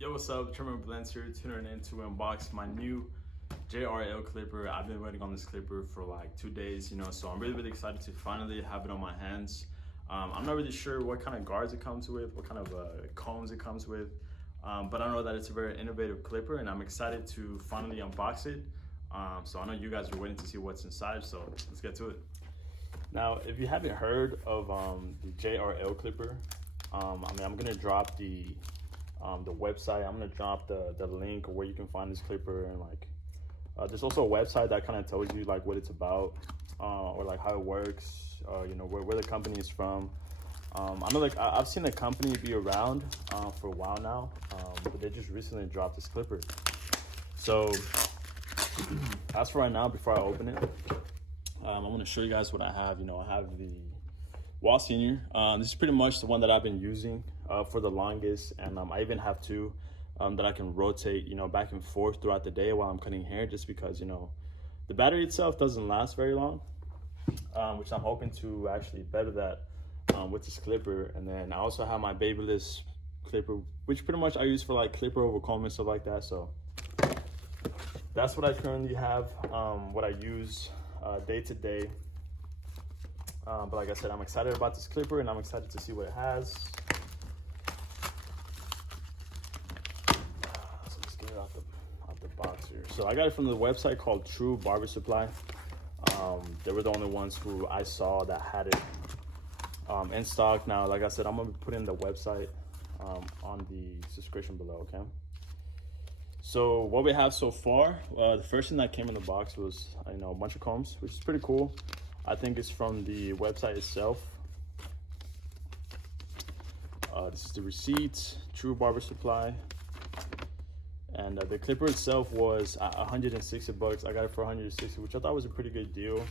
Yo, what's up? Trimmer Blends here, tuning in to unbox my new JRL clipper. I've been waiting on this clipper for like 2 days, so I'm really excited to finally have it on my hands. I'm not really sure what kind of guards it comes with, what kind of combs it comes with, but I know that it's a very innovative clipper and I'm excited to finally unbox it. So I know you guys are waiting to see what's inside, so let's get to it. Now, if you haven't heard of the JRL clipper, I'm gonna drop the website. I'm gonna drop the link where you can find this clipper, and there's also a website that kind of tells you like what it's about, or like how it works, where the company is from. I know I've seen the company be around for a while now, but they just recently dropped this clipper. So as for right now, before I open it, I'm going to show you guys what I have. I have the Wahl Senior. This is pretty much the one that I've been using for the longest, and I even have two that I can rotate, back and forth throughout the day while I'm cutting hair, just because, the battery itself doesn't last very long, which I'm hoping to actually better that with this clipper. And then I also have my Babyliss clipper, which pretty much I use for like clipper over comb and stuff like that. So that's what I currently have, what I use day to day. But like I said, I'm excited about this clipper and I'm excited to see what it has. So let's get it out the box here. So I got it from the website called True Barber Supply. They were the only ones who I saw that had it in stock. Now, like I said, I'm gonna be putting the website on the description below, okay? So what we have so far, the first thing that came in the box was a bunch of combs, which is pretty cool. I think it's from the website itself. This is the receipt, True Barber Supply. And the clipper itself was 160 bucks. I got it for 160, which I thought was a pretty good deal.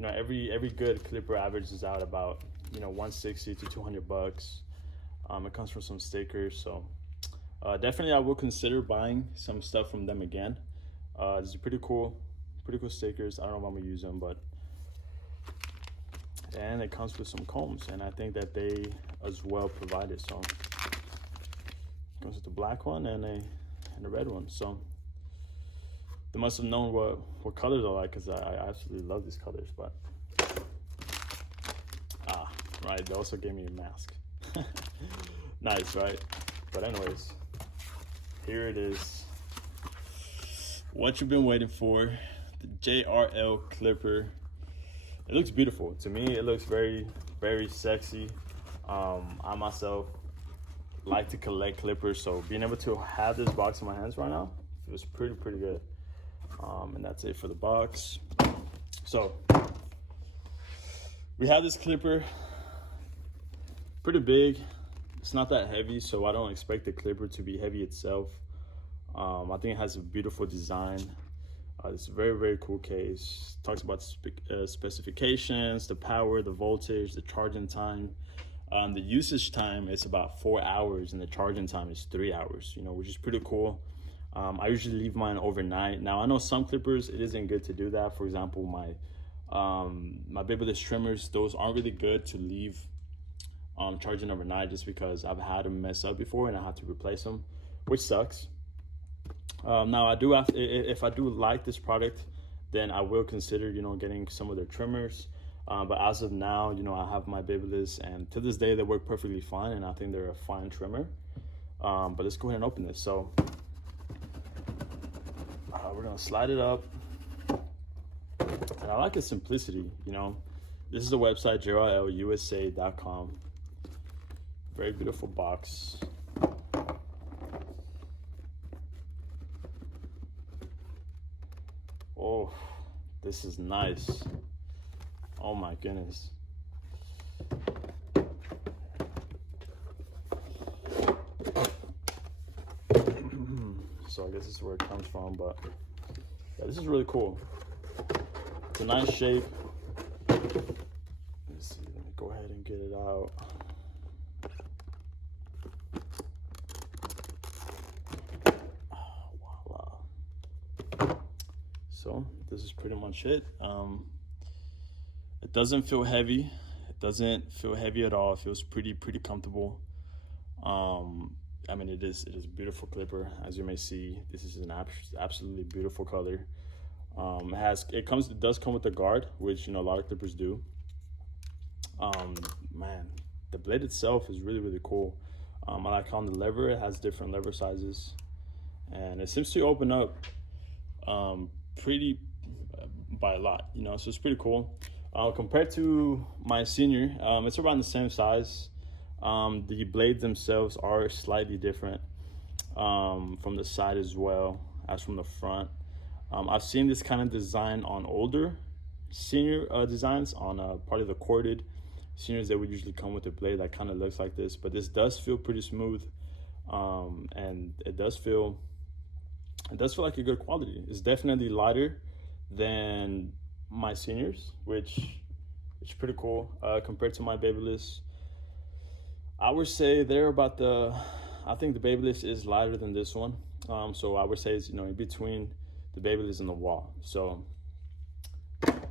Every good clipper averages out about 160 to 200 bucks. It comes from some stickers, so definitely I will consider buying some stuff from them again. This is pretty cool stickers. I don't know if I'm gonna use them, and it comes with some combs, and I think that they as well provided. So it comes with the black one and the red one. So they must have known what colors I like, because I absolutely love these colors. But right, they also gave me a mask. Nice, right? But anyways, here it is, what you've been waiting for, the JRL clipper. It looks beautiful to me. It looks very sexy. I myself like to collect clippers, so being able to have this box in my hands right now feels pretty good. And that's it for the box. So we have this clipper, pretty big. It's not that heavy, so I don't expect the clipper to be heavy itself. I think it has a beautiful design. It's a very cool case. Talks about specifications, the power, the voltage, the charging time. The usage time is about 4 hours, and the charging time is 3 hours, which is pretty cool. I usually leave mine overnight. Now, I know some clippers, it isn't good to do that. For example, my Babyliss trimmers, those aren't really good to leave charging overnight, just because I've had them mess up before and I have to replace them, which sucks. Now I do have, if I do like this product, then I will consider, getting some of their trimmers. But as of now, I have my Babyliss, and to this day they work perfectly fine, and I think they're a fine trimmer. But let's go ahead and open this. So we're gonna slide it up, and I like its simplicity. This is the website, JRLUSA.com. Very beautiful box. Oh, this is nice. Oh my goodness. So I guess this is where it comes from, but yeah, this is really cool. It's a nice shape. Let's see, let me go ahead and get it out. Voila. So this is pretty much it. It doesn't feel heavy. It doesn't feel heavy at all. It feels pretty comfortable. I mean, it is a beautiful clipper. As you may see, this is an absolutely beautiful color. It does come with a guard, which a lot of clippers do. Man, the blade itself is really, really cool. I like on the lever, it has different lever sizes, and it seems to open up pretty by a lot, so it's pretty cool. Compared to my senior, it's around the same size. The blades themselves are slightly different from the side as well as from the front. I've seen this kind of design on older senior designs on part of the corded seniors that would usually come with a blade that kind of looks like this, but this does feel pretty smooth, and it does feel like a good quality. It's definitely lighter than my seniors, which is pretty cool compared to my Babyliss. I would say they're about I think the Babyliss is lighter than this one. So I would say it's, in between the Babyliss and the Wahl. So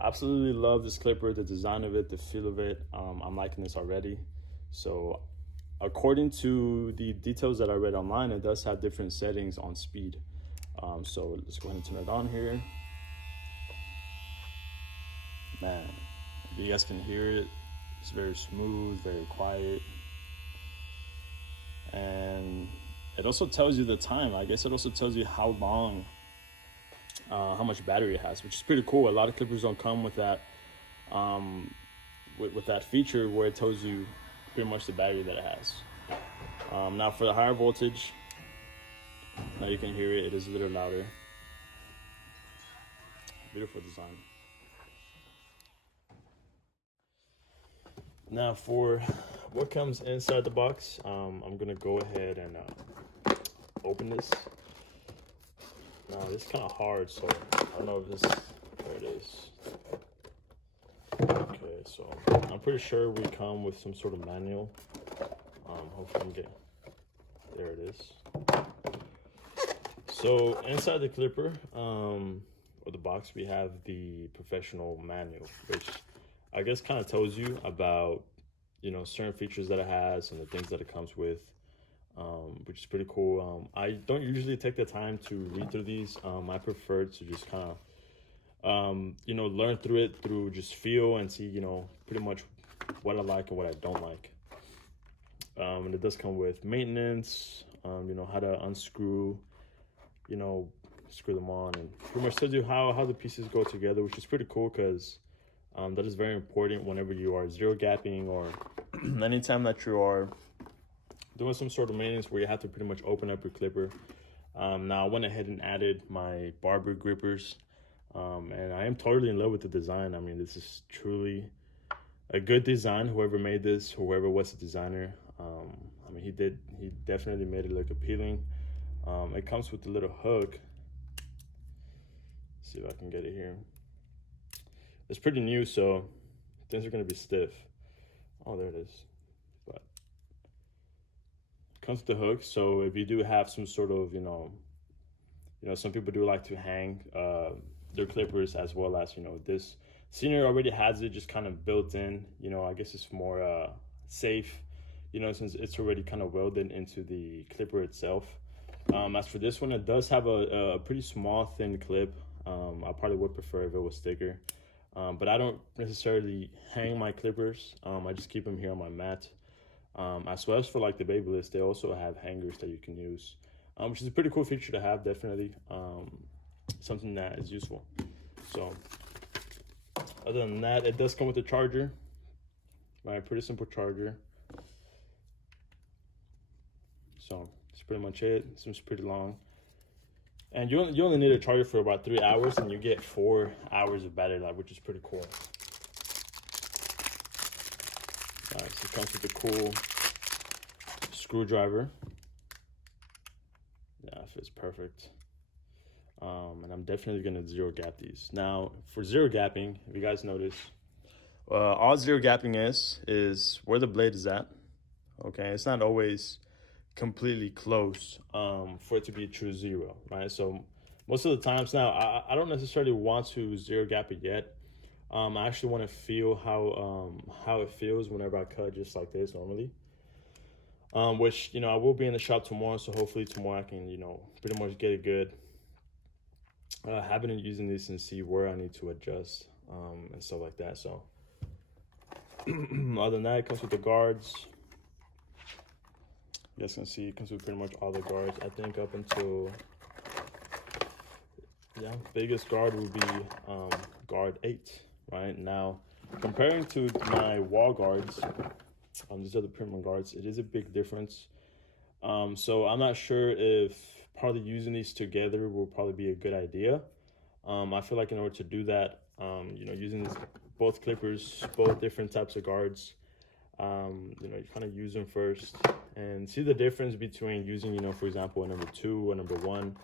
absolutely love this clipper, the design of it, the feel of it. I'm liking this already. So according to the details that I read online, it does have different settings on speed. So let's go ahead and turn it on here. Man, if you guys can hear it, it's very smooth, very quiet. And it also tells you the time. I guess it also tells you how long, how much battery it has, which is pretty cool. A lot of clippers don't come with that, with that feature where it tells you pretty much the battery that it has. Now for the higher voltage, now you can hear it. It is a little louder. Beautiful design. Now for what comes inside the box, I'm gonna go ahead and open this. Now this is kind of hard, so I don't know if this, there it is. Okay, so I'm pretty sure we come with some sort of manual. Hopefully I'm getting, there it is. So inside the clipper, or the box, we have the professional manual, which I guess kind of tells you about, certain features that it has and the things that it comes with, which is pretty cool. I don't usually take the time to read through these. I prefer to just kind of, learn through it through just feel and see, pretty much what I like and what I don't like. And it does come with maintenance, how to unscrew, screw them on, and pretty much tells you how the pieces go together, which is pretty cool because that is very important whenever you are zero gapping or anytime that you are doing some sort of maintenance where you have to pretty much open up your clipper. Now I went ahead and added my barber grippers, and I am totally in love with the design. I mean, this is truly a good design. Whoever made this, whoever was the designer, I mean, he definitely made it look appealing. It comes with a little hook. Let's see if I can get it here. It's pretty new, so things are gonna be stiff. Oh, there it is. But it comes with the hook, so if you do have some sort of, some people do like to hang their clippers as well as, this senior already has it just kind of built in. I guess it's more safe, since it's already kind of welded into the clipper itself. As for this one, it does have a pretty small, thin clip. I probably would prefer if it was thicker. But I don't necessarily hang my clippers. I just keep them here on my mat. As well as for like the Babyliss, they also have hangers that you can use, which is a pretty cool feature to have, definitely. Something that is useful. So other than that, it does come with a charger. Right, pretty simple charger. So that's pretty much it. It seems pretty long. And you only need a charger for about 3 hours, and you get 4 hours of battery life, which is pretty cool. So it comes with a cool screwdriver. Yeah, it fits perfect. And I'm definitely gonna zero gap these. Now, for zero gapping, if you guys notice, all zero gapping is where the blade is at. Okay, it's not always completely close for it to be a true zero, right? So most of the times now, I don't necessarily want to zero gap it yet. I actually want to feel how it feels whenever I cut just like this normally. which, you know, I will be in the shop tomorrow. So hopefully tomorrow I can, you know, pretty much get a good habit in using this and see where I need to adjust and stuff like that. So other than that, it comes with the guards. You guys can see it comes with pretty much all the guards. I think up until, yeah, biggest guard would be guard 8 right now. Comparing to my wall guards, these are the premium guards. It is a big difference. So I'm not sure if probably using these together will probably be a good idea. I feel like in order to do that, you know, using this, both clippers, both different types of guards, you know, you kind of use them first and see the difference between using, you know, for example, a number 2 or number 1,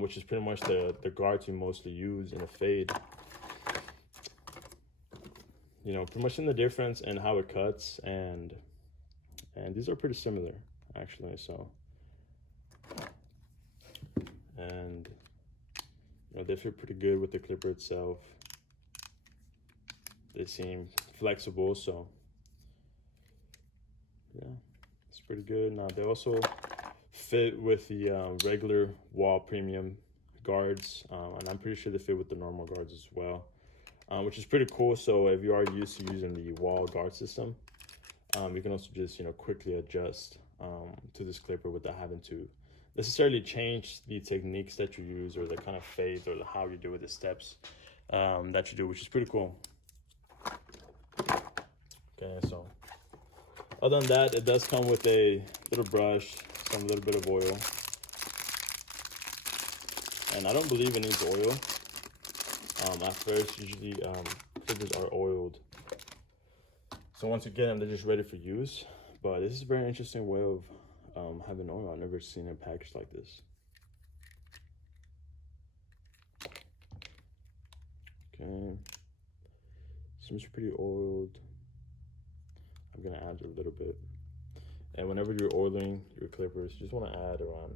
which is pretty much the guards you mostly use in a fade. You know, pretty much in the difference and how it cuts, and these are pretty similar actually. So, and you know, they fit pretty good with the clipper itself. They seem flexible, so yeah, it's pretty good. Now they also fit with the regular wall premium guards, and I'm pretty sure they fit with the normal guards as well, which is pretty cool. So if you are used to using the wall guard system, you can also just, you know, quickly adjust to this clipper without having to necessarily change the techniques that you use or the kind of fade or how you do with the steps that you do, which is pretty cool. Okay, so other than that, it does come with a little brush, some little bit of oil, and I don't believe it needs oil. At first, usually clippers are oiled, so once you get them, they're just ready for use. But this is a very interesting way of having oil. I've never seen it packaged like this. Okay, seems pretty oiled. I'm gonna add a little bit. And whenever you're oiling your clippers, you just want to add around,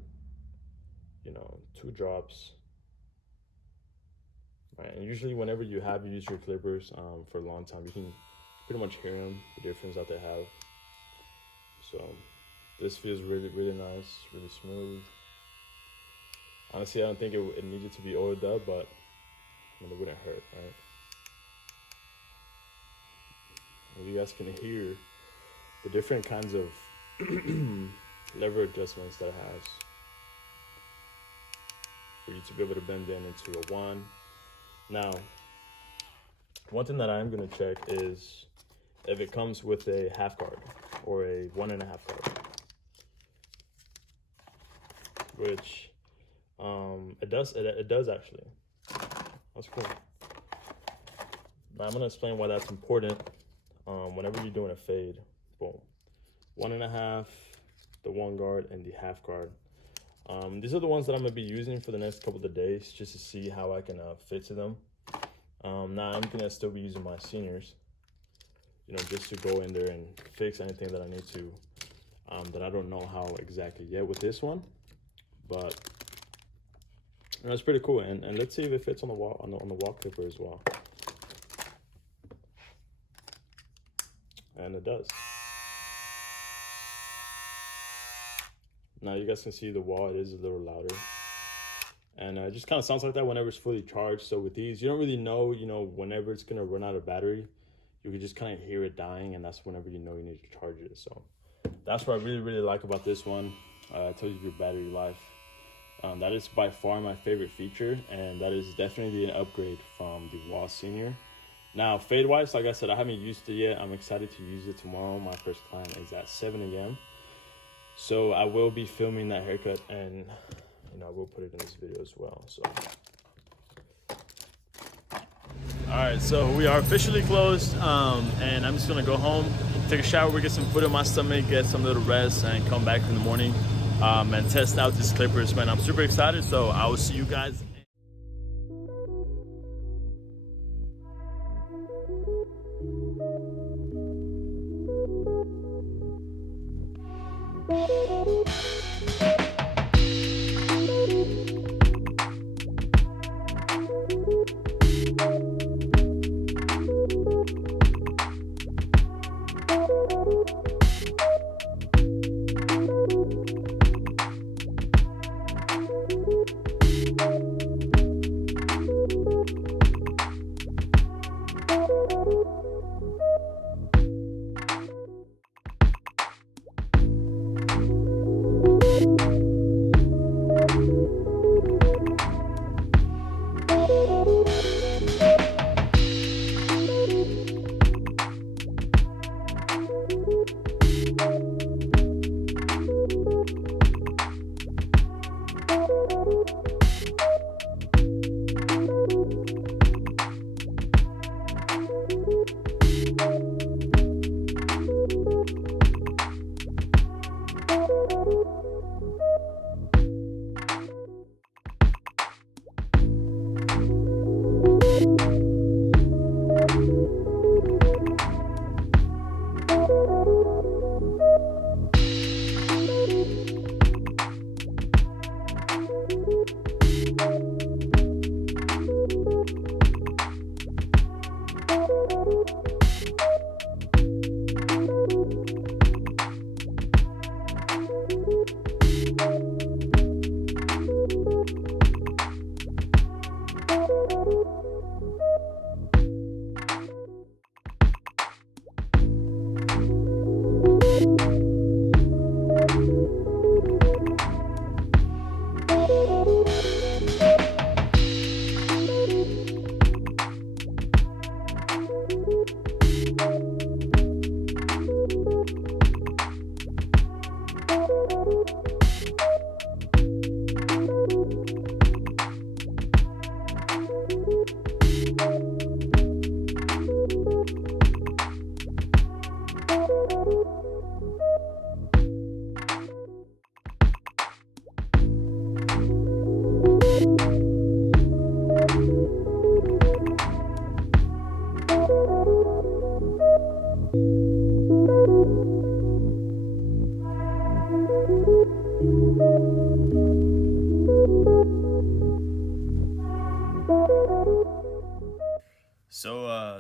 you know, 2 drops. Right, and usually whenever you have used your clippers for a long time, you can pretty much hear them, the difference that they have. So this feels really, really nice, really smooth. Honestly, I don't think it needed to be oiled up, but I mean, it wouldn't hurt, right? And you guys can hear the different kinds of lever adjustments that it has for you to be able to bend in into a 1. Now, one thing that I'm going to check is if it comes with a half guard or a 1.5 guard, which it does actually. That's cool. Now I'm going to explain why that's important. Whenever you're doing a fade, boom, 1.5, the 1 guard, and the half guard. These are the ones that I'm gonna be using for the next couple of days just to see how I can fit to them. Now I'm gonna still be using my seniors, you know, just to go in there and fix anything that I need to, that I don't know how exactly yet with this one, but you know, it's pretty cool. And let's see if it fits on the wall, on the wall clipper as well. And it does. Now you guys can see the wall, it is a little louder. And it just kind of sounds like that whenever it's fully charged. So with these, you don't really know, you know, whenever it's gonna run out of battery, you can just kind of hear it dying, and that's whenever you know you need to charge it. So that's what I really, really like about this one. I told you your battery life. That is by far my favorite feature, and that is definitely an upgrade from the Wall Senior. Now, fade-wise, like I said, I haven't used it yet. I'm excited to use it tomorrow. My first client is at 7 a.m. So I will be filming that haircut, and you know, I will put it in this video as well. So, all right, so we are officially closed, and I'm just gonna go home, take a shower, get some food in my stomach, get some little rest, and come back in the morning and test out these clippers. Man, I'm super excited. So I will see you guys.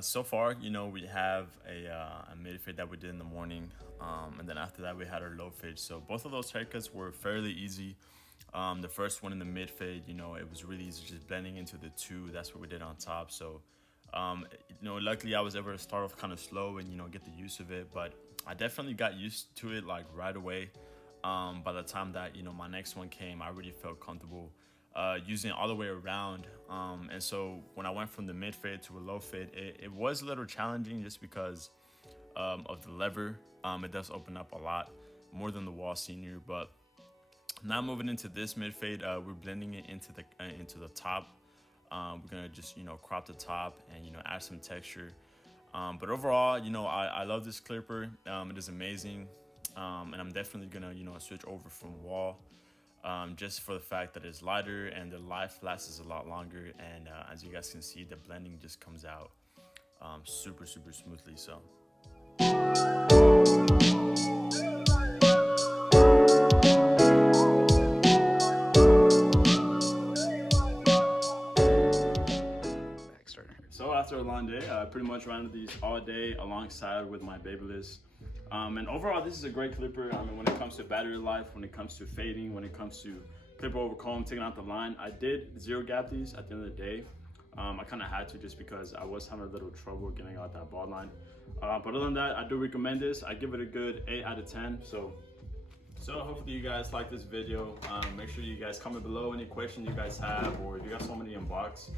So far, you know, we have a mid fade that we did in the morning, and then after that we had our low fade. So both of those haircuts were fairly easy. The first one in the mid fade, you know, it was really easy just blending into the two. That's what we did on top. So, you know, luckily I was able to start off kind of slow and, you know, get the use of it, but I definitely got used to it like right away. By the time that, you know, my next one came, I really felt comfortable using it all the way around. And so when I went from the mid fade to a low fade, it was a little challenging just because of the lever. It does open up a lot more than the Wahl Senior. But now moving into this mid fade, we're blending it into the top. We're gonna just, you know, crop the top and, you know, add some texture. But overall, you know, I love this clipper. It is amazing. And I'm definitely gonna, you know, switch over from Wahl. Just for the fact that it's lighter and the life lasts a lot longer, and as you guys can see, the blending just comes out super smoothly. So after a long day, I pretty much ran with these all day alongside with my Babyliss. And overall, this is a great clipper. I mean, when it comes to battery life, when it comes to fading, when it comes to clipper over comb, taking out the line, I did zero gap these at the end of the day. I kind of had to just because I was having a little trouble getting out that bald line. But other than that, I do recommend this. I give it a good 8 out of 10. So hopefully you guys like this video. Make sure you guys comment below any questions you guys have, or if you got somebody in box,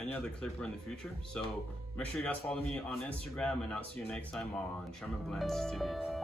any other clipper in the future. So make sure you guys follow me on Instagram, and I'll see you next time on Sherman Blends TV.